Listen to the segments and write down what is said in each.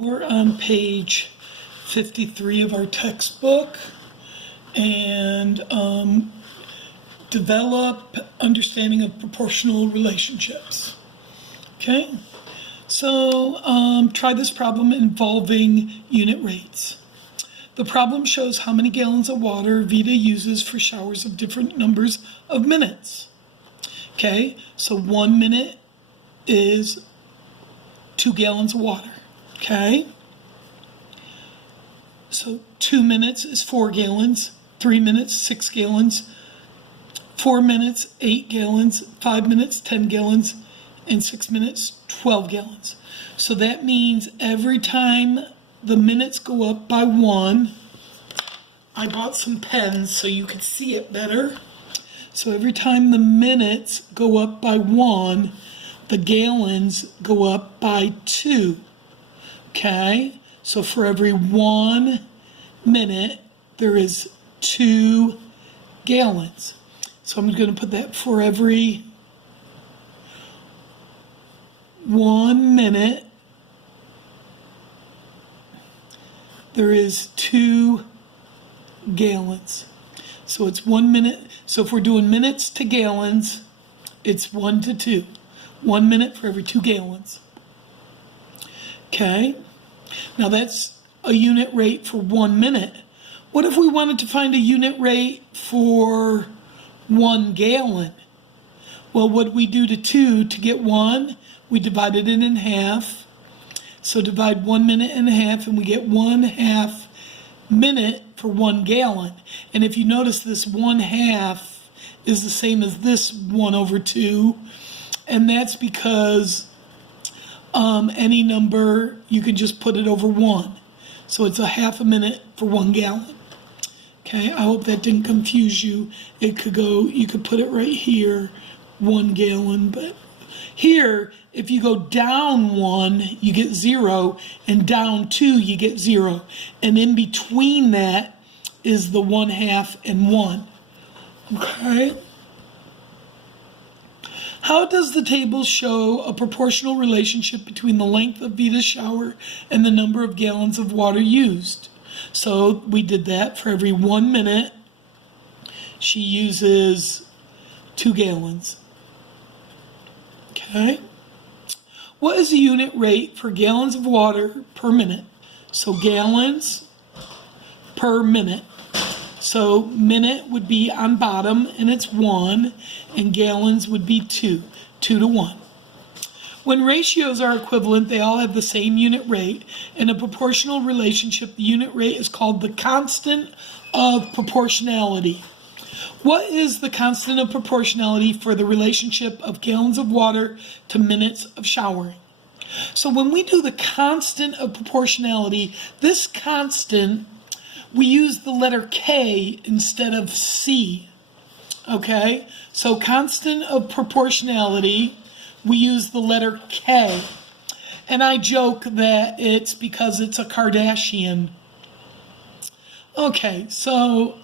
We're on page 53 of our textbook, and develop understanding of proportional relationships. Okay, so try this problem involving unit rates. The problem shows how many gallons of water Vita uses for showers of different numbers of minutes. Okay, so 1 minute is 2 gallons of water. Okay, so 2 minutes is 4 gallons, 3 minutes, 6 gallons, 4 minutes, 8 gallons, 5 minutes, 10 gallons, and 6 minutes, 12 gallons. So that means every time the minutes go up by 1, I bought some pens so you could see it better. So every time the minutes go up by 1, the gallons go up by 2. Okay, so for every 1 minute, there is 2 gallons. So I'm going to put that for every 1 minute, there is 2 gallons. So it's 1 minute. So if we're doing minutes to gallons, it's 1 to 2. 1 minute for every 2 gallons. Okay, now that's a unit rate for 1 minute. What if we wanted to find a unit rate for 1 gallon? Well, what we do to 2 to get 1? We divided it in half. So divide 1 minute in half and we get 1/2 minute for 1 gallon. And if you notice, this 1/2 is the same as this 1/2. And that's because any number, you can just put it over 1. So it's 1/2 minute for 1 gallon. Okay, I hope that didn't confuse you. It could go, you could put it right here, 1 gallon, but here, if you go down 1, you get 0, and down 2, you get 0. And in between that is the 1/2 and 1. Okay? How does the table show a proportional relationship between the length of Vita's shower and the number of gallons of water used? So we did that. For every 1 minute, she uses 2 gallons. Okay. What is the unit rate for gallons of water per minute? So gallons per minute. So minute would be on bottom, and it's 1, and gallons would be 2 to 1. When ratios are equivalent, they all have the same unit rate. In a proportional relationship, the unit rate is called the constant of proportionality. What is the constant of proportionality for the relationship of gallons of water to minutes of showering? So when we do the constant of proportionality, this constant, we use the letter K instead of C. Okay? So constant of proportionality, we use the letter K. And I joke that it's because it's a Kardashian. Okay, so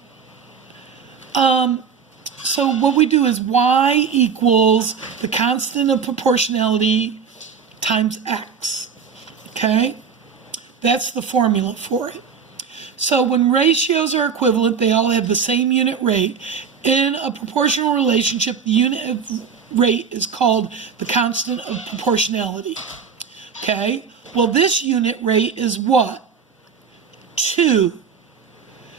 what we do is y equals the constant of proportionality times x. Okay? That's the formula for it. So when ratios are equivalent, they all have the same unit rate. In a proportional relationship, the unit of rate is called the constant of proportionality. Okay? Well, this unit rate is what? 2.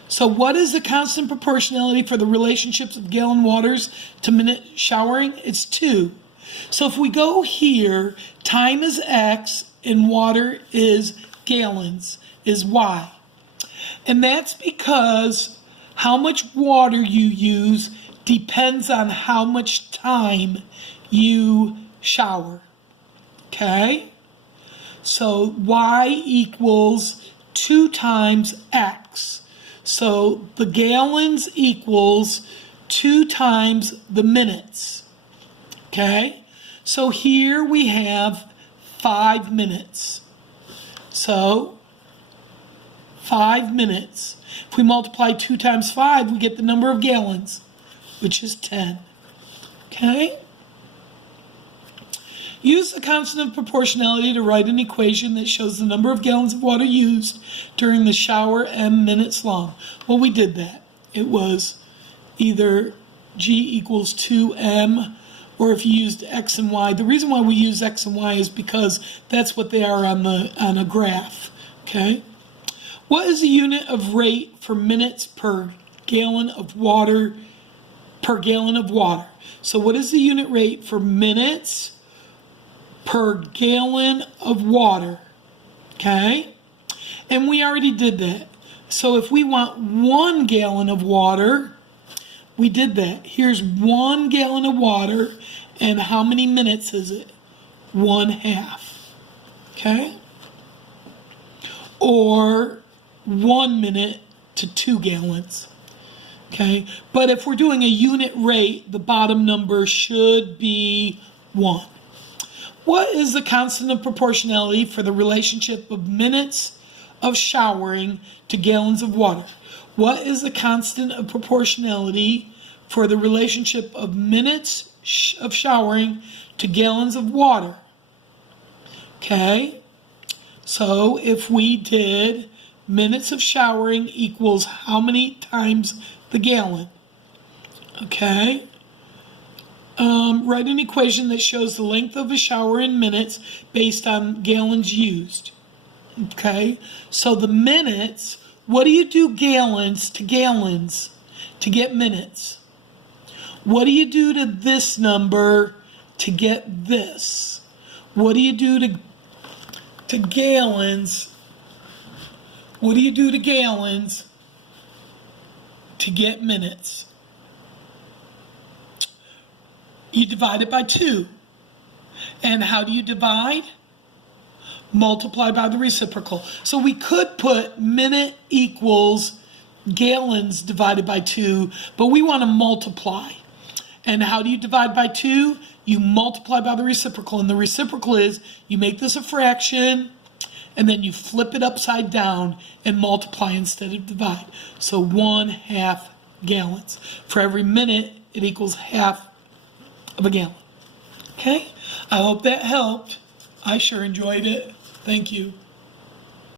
So what is the constant proportionality for the relationships of gallon waters to minute showering? It's 2. So if we go here, time is x and water is gallons, is y. And that's because how much water you use depends on how much time you shower. Okay? So y equals 2 times x. So the gallons equals 2 times the minutes. Okay? So here we have 5 minutes. So 5 minutes. If we multiply 2 times 5, we get the number of gallons, which is 10. Okay? Use the constant of proportionality to write an equation that shows the number of gallons of water used during the shower m minutes long. Well, we did that. It was either G equals 2m, or if you used x and y. The reason why we use x and y is because that's what they are on a graph. Okay? What is the unit of rate for minutes per gallon of water per gallon of water? So what is the unit rate for minutes per gallon of water? Okay? And we already did that. So if we want 1 gallon of water, we did that. Here's 1 gallon of water, and how many minutes is it? 1/2. Okay? Or 1 minute to 2 gallons. Okay? But if we're doing a unit rate, the bottom number should be 1. What is the constant of proportionality for the relationship of minutes of showering to gallons of water? What is the constant of proportionality for the relationship of minutes of showering to gallons of water? Okay, so if we did minutes of showering equals how many times the gallon? Okay, write an equation that shows the length of a shower in minutes based on gallons used. Okay, so the minutes, what do you do gallons to get minutes? What do you do to this number to get this? What do you do to gallons? What do you do to gallons to get minutes? You divide it by 2. And how do you divide? Multiply by the reciprocal. So we could put minute equals gallons divided by 2, but we want to multiply. And how do you divide by 2? You multiply by the reciprocal, and the reciprocal is you make this a fraction, and then you flip it upside down and multiply instead of divide. So 1/2 gallons. For every minute, it equals half of a gallon. Okay? I hope that helped. I sure enjoyed it. Thank you.